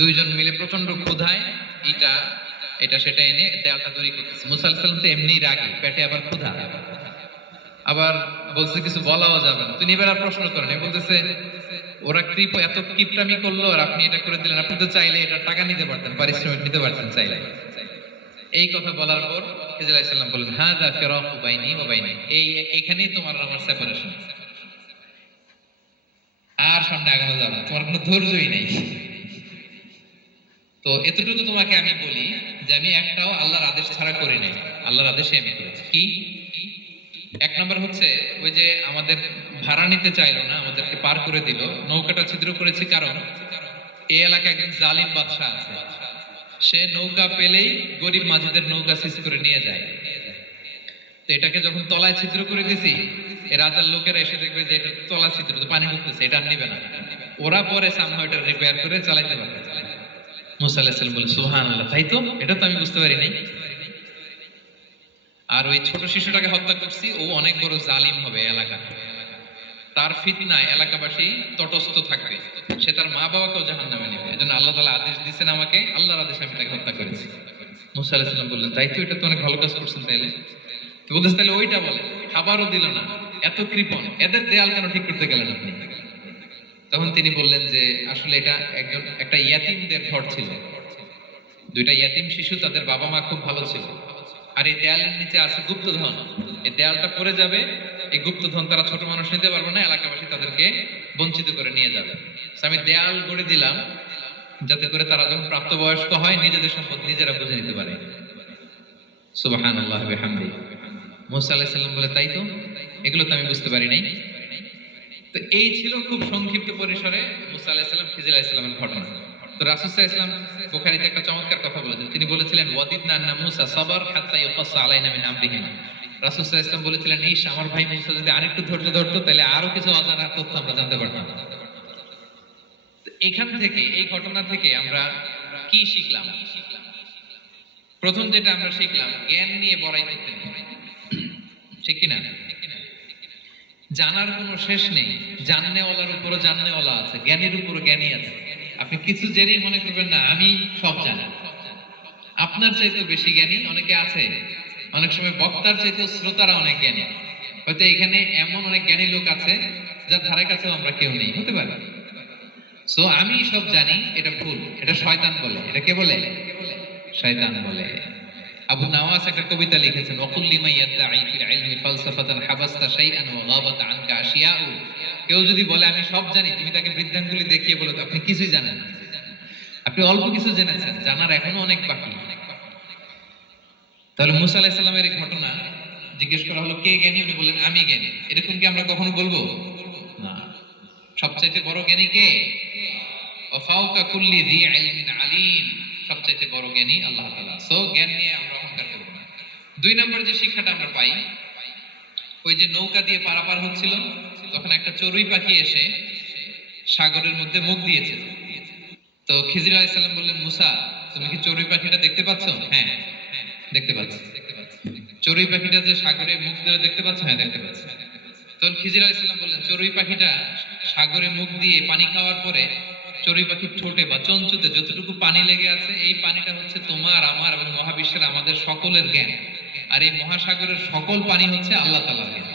দুইজন মিলে প্রচন্ড ক্ষুধায় এটা এটা সেটা এনে দেয়ালটা তৈরি করতেছে। মুসা আলাইহিস সালাম তো এমনি রাগী, পেটে আবার ক্ষুধা, আবার বলছে কিছু বলাও যাবে না। তিনি এবার আর প্রশ্ন করেন, বলতেছে ওরা এত কিপটামি করলো আর আপনি এটা করে দিলেন, আপনি তো চাইলে এটা টাকা নিতে পারতেন, পারিশ্রমিক নিতে পারতেন চাইলে। এই কথা বলার পর খিজির আলাইহিস সালাম বললেন, হাযা ফিরাকু বাইনি ওয়া বাইনিক, এখানেই তোমার আমার সেপারেশন, আর সামনে আগানো যাবে না, তোমার কোনো ধৈর্যই নেই। তো এতটুকু তোমাকে আমি বলি যে আমি একটাও আল্লাহর আদেশ ছাড়া করি নাই, আল্লাহর আদেশে আমি করেছি। কি? এক নম্বর হচ্ছে ওই যে আমাদের ভাড়া নিতে চাইলো না, আমাদেরকে পার করে দিল, নৌকাটা ছিদ্র করেছি কারণ এই এলাকায় একজন জালিম বাদশা আছে, সে নৌকা পেলেই গরিব মাঝিদের নৌকা সিজ করে নিয়ে যায়। তো এটাকে যখন তলায় ছিদ্র করে দিছি, এই রাজার লোকেরা এসে দেখবে যে এটা তলা ছিদ্র, তো পানি ঢুকতেছে, এটা আর নিবে না, ওরা পরে সামহাও এটা রিপেয়ার করে চালাইতে পারবে। মুসা আলাইহিস সালাম বলে, সুবহানাল্লাহ, তাই তো, এটা তো আমি বুঝতে পারি নাই। আর ওই ছোট শিশুটাকে হত্যা করছি, ও অনেক বড় জালিম হবে এলাকা, তার ফিতনায় এলাকাবাসী তটস্থ থাকবে, সে তার মা বাবাকেও জাহান্নামে নেবে। এজন্য আল্লাহ তাআলা আদেশ দিয়েছেন আমাকে, আল্লাহর আদেশে আমি তাকে হত্যা করেছি। মুসা আলাইহিস সালাম বললেন, তাই তো, এটা তো অনেক ভালো কাজ করছেন। তাইলে বলতেছে, তাহলে ওইটা বলে, খাবারও দিল না, এত কৃপণ, এদের দেয়াল কেন ঠিক করতে গেলেন আপনি? তখন তিনি বললেন যে আসলে এটা একটা ইয়াতিমদের ঘর ছিল, দুইটা ইয়াতিম শিশু, তাদের বাবা মা খুব ভালো ছিল, আর এই দেয়ালের নিচে আছে গুপ্তধন, এই দেয়ালটা পড়ে যাবে, এই গুপ্তধন তারা ছোট মানুষ নিতে পারবে না, এলাকাবাসী তাদেরকে বঞ্চিত করে নিয়ে যাবে। আমি দেয়াল গড়ে দিলাম যাতে করে তারা যখন প্রাপ্তবয়স্ক হয় নিজেদের সম্পদ নিজেরা বুঝে নিতে পারে। সুবহানাল্লাহ ওয়া বিহামদিহি। মুসা আলাইহিস সালাম বলে, তাই তো, এগুলো তো আমি বুঝতে পারি নাই। তো এই ছিল খুব সংক্ষিপ্ত পরিসরে মুসা আলাইহিস সালাম খিজির আলাইহিস সালামের ঘটনা। তো রাসূল সাল্লাল্লাহু আলাইহি ওয়াসাল্লাম বুখারীতে একটা চমৎকার কথা বলেছেন, তিনি বলেছিলেন, ওয়াদিদনা আন্না মুসা সাবার হাত্তা ইয়াকাসসা আলাইনা মিন আমরিহিমা। রাসূল সাল্লাল্লাহু আলাইহি ওয়াসাল্লাম বলেছিলেন, ইস, আমার ভাই মুসা যদি আরেকটু ধৈর্য ধরতো তাহলে আরো কিছু অজানা তথ্য আমরা জানতে পারতাম। এখান থেকে, এই ঘটনা থেকে আমরা কি শিখলাম? প্রথম যেটা আমরা শিখলাম, জ্ঞান নিয়ে বড়াই করতে নেই, ঠিক কিনা? জানার কোনো শেষ নেই, জাননেওয়ালার উপরও জাননেওয়ালা আছে, জ্ঞানীর উপরও জ্ঞানী আছে। আপনি কিছু জেনেই মনে করবেন না আমি সব জানি। আপনার চাইতে বেশি জ্ঞানী অনেকে আছে, অনেক সময় বক্তার চাইতে শ্রোতারা অনেক জ্ঞানী। হয়তো এখানে এমন অনেক জ্ঞানী লোক আছে যার ধারে কাছেও আমরা কেউ নেই, হতে পারে। সো আমি সব জানি, এটা ভুল, এটা শয়তান বলে। এটা কে বলে? শয়তান বলে। আবু নাওয়াস একটা কবিতা লিখেছেন, ওয়াকুল লিমান ইয়াদঈ ফিল ইলমি ফালসাফাতান হাবাসতা শাইআন ওয়া গাবাত আনকা আশিয়াউ। কেউ যদি বলে আমি সব জানি, তুমি তাকে বৃদ্ধাঙ্গুলি দেখিয়ে বলো আপনি কিছুই জানেন না, আপনি অল্প কিছু জেনেছেন, জানার এখনো অনেক বাকি। তাহলে মুসা আলাইহিস সালামের এই ঘটনা জিজ্ঞেস করা হলো, কে জ্ঞানী? উনি বললেন, আমি জ্ঞানী। এরকম কি আমরা কখনো বলবো? না। সবচাইতে বড় জ্ঞানী কে? ওয়া ফাওকা কুল্লি যী ইলমিন আলীম। সবচাইতে বড় জ্ঞানী আল্লাহ তাআলা। সো জ্ঞান নিয়ে আমরা অহংকার করব না। দুই নম্বর যে শিক্ষাটা আমরা পাই, ওই যে নৌকা দিয়ে পারাপার হচ্ছিল, তখন একটা চড়ুই পাখি এসে সাগরের মধ্যে মুখ দিয়েছে। তো খিজির আলাইহিস সালাম বললেন, মুসা, তুমি কি চড়ুই পাখিটা দেখতে পাচ্ছ? হ্যাঁ, দেখতে পাচ্ছি। চড়ুই পাখিটা যে সাগরে মুখ দিয়ে দেখতে পাচ্ছ? হ্যাঁ, দেখতে পাচ্ছি। তখন খিজির আলাইহিস সালাম বললেন, চড়ুই পাখিটা সাগরে মুখ দিয়ে পানি খাওয়ার পরে চড়ুই পাখির ঠোঁটে বা চঞ্চুতে যতটুকু পানি লেগে আছে, এই পানিটা হচ্ছে তোমার, আমার এবং মহাবিশ্বের আমাদের সকলের জ্ঞান, আর এই মহাসাগরের সকল পানি হচ্ছে আল্লাহ তাআলার জ্ঞান।